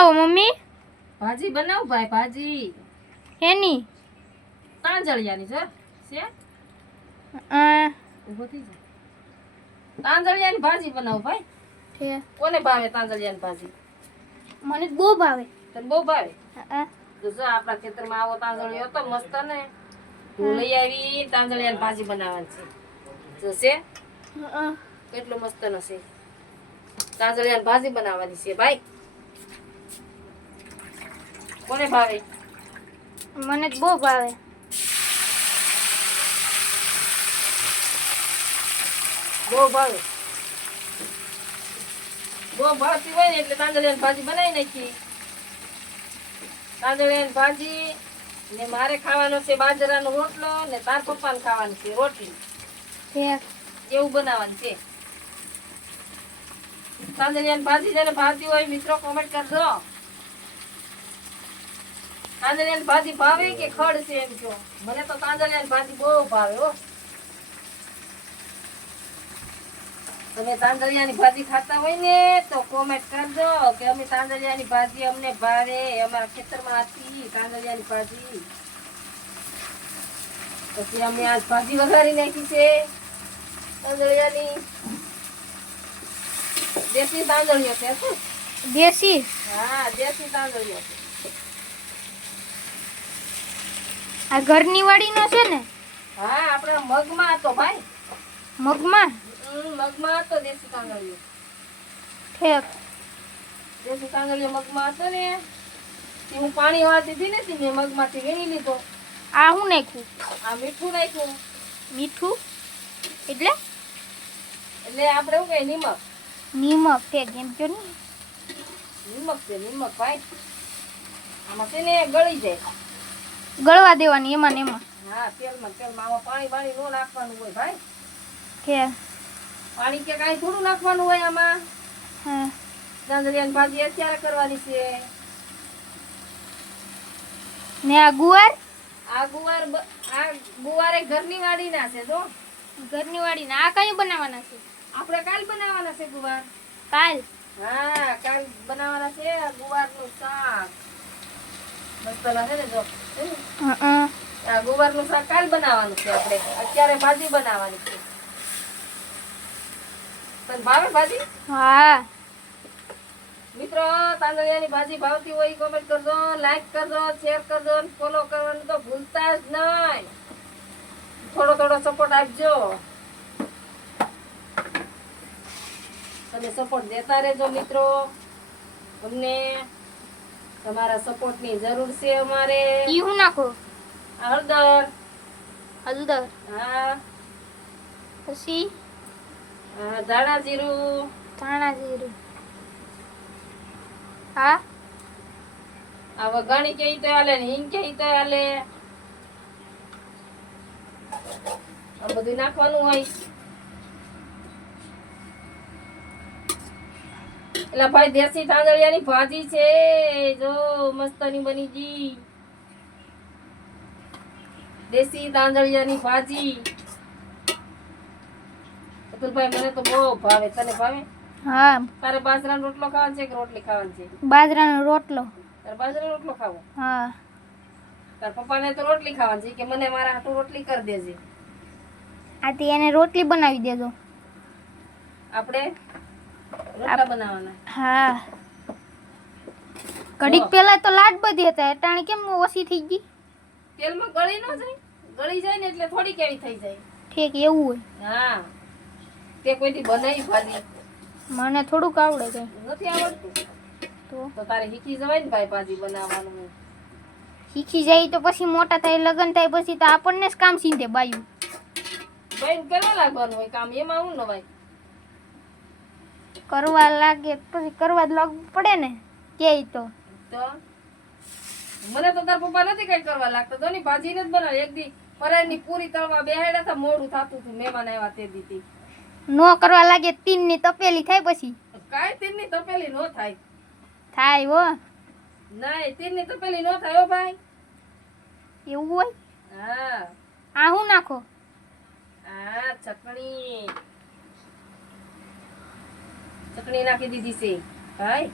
બનાવો મમ્મી? ભાજી બનાવ ભાઈ, ભાજી એની તાંજળિયાની છે ઊભો થઈ જા. તાંજળિયાની ભાજી બનાવ ભાઈ. કોને ભાવે તાંજળિયાની ભાજી? મને બહુ ભાવે. તને બહુ ભાવે? તો જો આપણા ખેતરમાં આવો તાંજળિયો હતો મસ્ત ને, હું લઈ આવી. તાંજળિયાની ભાજી બનાવવાની છે. જોશે કેટલું મસ્ત છે. તાંજળિયાની ભાજી બનાવવાની છે ભાઈ. કોને ભાવે? મને બહુ ભાવે. બહુ ભાવે. બહુ ભાવતી હોય ને એટલે તાંજળિયાની ભાજી બનાવી નાખી. તાંજળિયાની ભાજી ને મારે ખાવાનો છે બાજરાનો રોટલો ને તાર પપ્પાને ખાવાનું છે રોટલી. એવું બનાવવાનું છે. તાંજળિયાની ભાજી જેને ભાવતી હોય મિત્રો કોમેન્ટ કરજો. તાંજળિયાની ભાજી ભાવે કે ખડ છે એમ કહો. મને તો તાંજળિયાની ભાજી બહુ ભાવે હો. તમે તાંજળિયાની ભાજી ખાતા હોય ને તો કોમેન્ટ કરજો કે અમે તાંજળિયાની ભાજી અમને ભાવે. અમારા ખેતરમાં હતી તાંજળિયાની ભાજી. પછી અમે આજ ભાજી વઘારી નાખી છે તાંજળિયાની. દેશી તાંજળિયો છે. દેશી? હા, દેશી તાંજળિયો છે. આ ઘરની વાડીનો છે ને? હા, આપણા મગમાં હતો ભાઈ. મગમાં? મગમાં હતો દેશી તાંજળિયો. ઠેક. દેશી તાંજળિયો મગમાં હતો ને, હું પાણી વાળતી હતી ને મેં મગમાંથી વીણી લીધો. આ શું નાખ્યું? આ મીઠું નાખ્યું. મીઠું એટલે? એટલે આપણે શું કહીએ નિમક. નિમક ઠેક એમ કહો ને. નિમક છે નિમક ભાઈ. આમાં છે ને ગળી જાય. ગળવા દેવાની એમાં ને એમાં? હા, તેલમાં આમાં પાણી નો નાખવાનું હોય ભાઈ. કે પાણી કે કાંઈ થોડું નાખવાનું હોય આમાં. હા, તાંજળિયાની ભાજી અત્યારે કરવાની છે. ને આ ગુવાર? આ ગુવાર એ ઘરની વાડીના છે. જો ઘરની વાડીના. આ કઈ બનાવવાના છે? આપણે કાલ બનાવવાના છે ગુવાર. કાલ? હા, કાલ બનાવવાના છે ગુવારનું શાક. મસ્ત લાગે ને જો. આ ગુવારનું શાક કાલ બનાવવાનું છે આપણે. અત્યારે ભાજી બનાવવાની છે. તને ભાવે ભાજી? હા. મિત્રો તાંજળિયાની ભાજી ભાવતી હોય કોમેન્ટ કરજો, લાઈક કરજો, શેર કરજો, ફોલો કરવાનું તો ભૂલતા જ નહીં. થોડો સપોર્ટ આપજો. તમે સપોર્ટ દેતા રહેજો મિત્રો. અમને તમારા સપોર્ટની જરૂર છે અમારે. ઈ હું નાખો? હળદર. હળદર? હા. પછી ધાણા જીરું. ધાણા જીરું. હા. આ વઘાણી કે તો હાલે ને હિંગ કે તો હાલે. આ બધું નાખવાનું હોય. એટલે ભાઈ દેશી તાંજળિયાની ભાજી છે. જો મસ્તની બની ગઈ દેશી તાંજળિયાની ભાજી. અતુલભાઈ મને તો બહુ ભાવે. તને ભાવે? હા. તારે બાજરાનો રોટલો ખાવાનો છે કે રોટલી ખાવાની છે? બાજરાનો રોટલો. તારે બાજરાનો રોટલો ખાવો? હા. તાર પપ્પાને તો રોટલી ખાવાની છે કે મને મારા હાટુ રોટલી કરી દેજે. આથી એને રોટલી બનાવી દેજો. આપણે રોટલા બનાવવાના. હા. ઘડીક પહેલા તો લાડ બધી હતા, અટાણે કેમ ઓછી થઈ ગઈ? તેલમાં ગળી ન જાય. ગળી જાય ને એટલે થોડી કેવી થઈ જાય. ઠીક એવું હોય. હા. તે કોઈથી બનાવી ભાજી? મને થોડુંક આવડે છે. નથી આવડતું? તો તારે શીખી જવાય ને ભાઈ ભાજી બનાવવાનું. શીખી જાય તો પછી મોટા થાય, લગન થાય પછી તો આપણને જ કામ સીધે બાયું. ભાઈ કરવા લાગવાનું હોય કામ. એમાં હું નવાય? કરવા લાગે પછી કરવા જ લાગવું પડે ને. કે તો મને તો તાર પપ્પા નથી કઈ કરવા લાગતો. તો ની ભાજી નથી બનાવી. એક દી પરાયની પૂરી તળવા બેહાડ્યા હતા, મોડું થતું હતું. મહેમાન આવ્યા તે દીધી. નો કરવા લાગે તીન ની તપેલી થાય પછી. કાઈ તીરની તપેલી નો થાય. થાય હો. નહીં, તીરની તપેલી નો થાય હો ભાઈ. એવું હોય? હા. આ હું નાખો? આ ચટણી. ચટણી નાખી દીધી છે ભાઈ.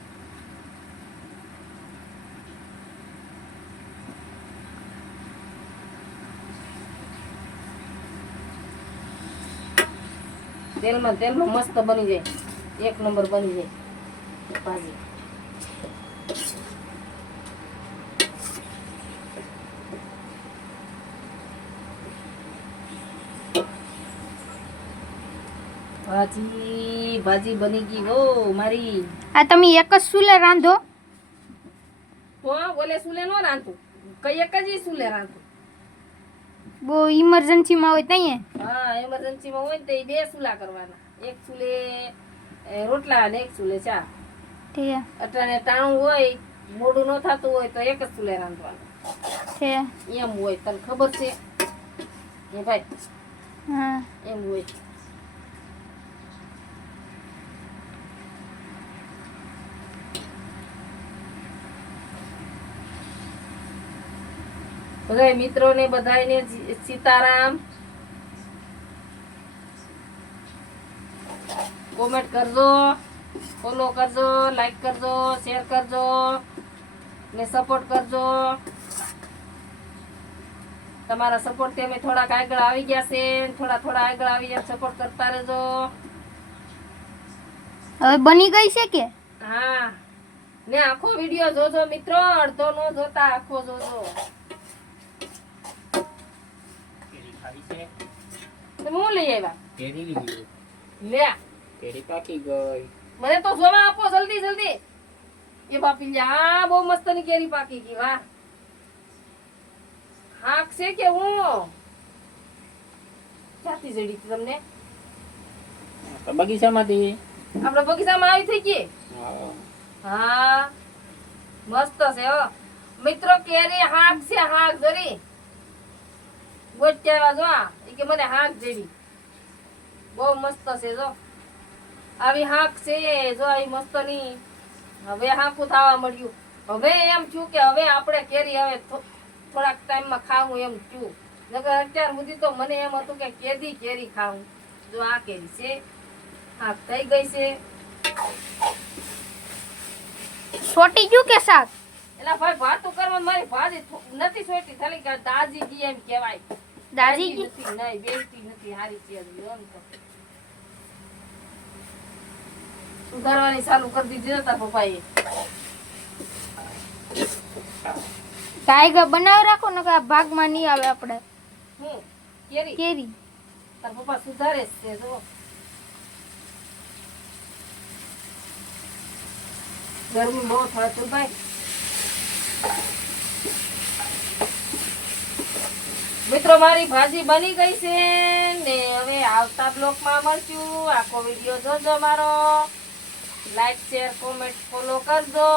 તેલમાં મસ્ત બની જાય, એક નંબર બની જાય ભાજી. ભાજી બની ગઈ હો મારી. આ તમે એક જ ચૂલે રાંધો? તો ઓલે સુલે નો રાંધું, કઈ એક જ સુલે રાંધું. બહુ ઇમરજન્સીમાં હોય ત્યાં? હા, એમરજન્સીમાં હોય ને તો 2 ચૂલા કરવાના, એક ચૂલે રોટલા અને એક ચૂલે ચા. અટાણે ટાણું હોય, મોડું ન થતું હોય તો એક જ ચૂલે રાંધવાનું. એમ હોય, તને ખબર છે એ ભાઈ? હા, એમ હોય. બધા મિત્રોને બધાને સીતારામ. કોમેન્ટ કરજો, ફોલો કરજો, લાઈક કરજો, શેર કરજો ને સપોર્ટ કરજો. તમારા સપોર્ટથી અમે થોડાક આગળ આવી ગયા છે, થોડા આગળ આવી ગયા. સપોર્ટ કરતા રહેજો. હવે બની ગઈ છે કે? હા, ને આખો વિડિયો જોજો મિત્રો, અડધો નો જોતા, આખો જોજો. હું લઈ આવ્યા લે, કેરી પાકી ગઈ. મને તો જોવા આપો જલ્દી જલ્દી. એ બાપી લે, આ બહુ મસ્ત ની કેરી પાકી ગઈ. વાહ, હાક છે કે હું ક્યાંથી જડી હતી તમને? બગીચામાંથી. આપણા બગીચામાં આવી થઈ ગઈ. હા, મસ્ત છે હો મિત્રો. કેરી હાક છે, હાક જરી ગોઠ્યા જો. કે મને હાક જેવી બહુ મસ્ત છે. જો આવી હાક છે, જો આવી મસ્ત ની. હવે હાકું થવા મળ્યું. હવે એમ થયું કે હવે આપણે કેરી હવે થોડાક ટાઈમમાં ખાવું એમ થયું. નકર અત્યાર સુધી તો મને એમ હતું કે કેરી ખાવું. જો આ કેરી છે, હાક થઈ ગઈ છે. છોટી ગયું કે શાક? એલા ભાઈ, વાતો કરવા મારી ભાજી નથી છોટી, ખાલી કે દાજી જી એમ કહેવાય. દાજી નથી, નહીં બેસતી નથી. હારી છે સુધારવાની ચાલુ કરી દીધી હતા પપ્પાએ. કાયગા બનાવી રાખો ને, આ ભાગમાં નહીં આવે આપણે. હું કેરી તાર પપ્પા સુધારે જ છે. જો ગરમી બહુ થાય તો ભાઈ. મિત્રો મારી ભાજી બની ગઈ છે ને હવે આવતા બ્લોગમાં મળશું. આખો વિડીયો જોજો મારો. લાઈક શેર કોમેન્ટ ફોલો કરજો.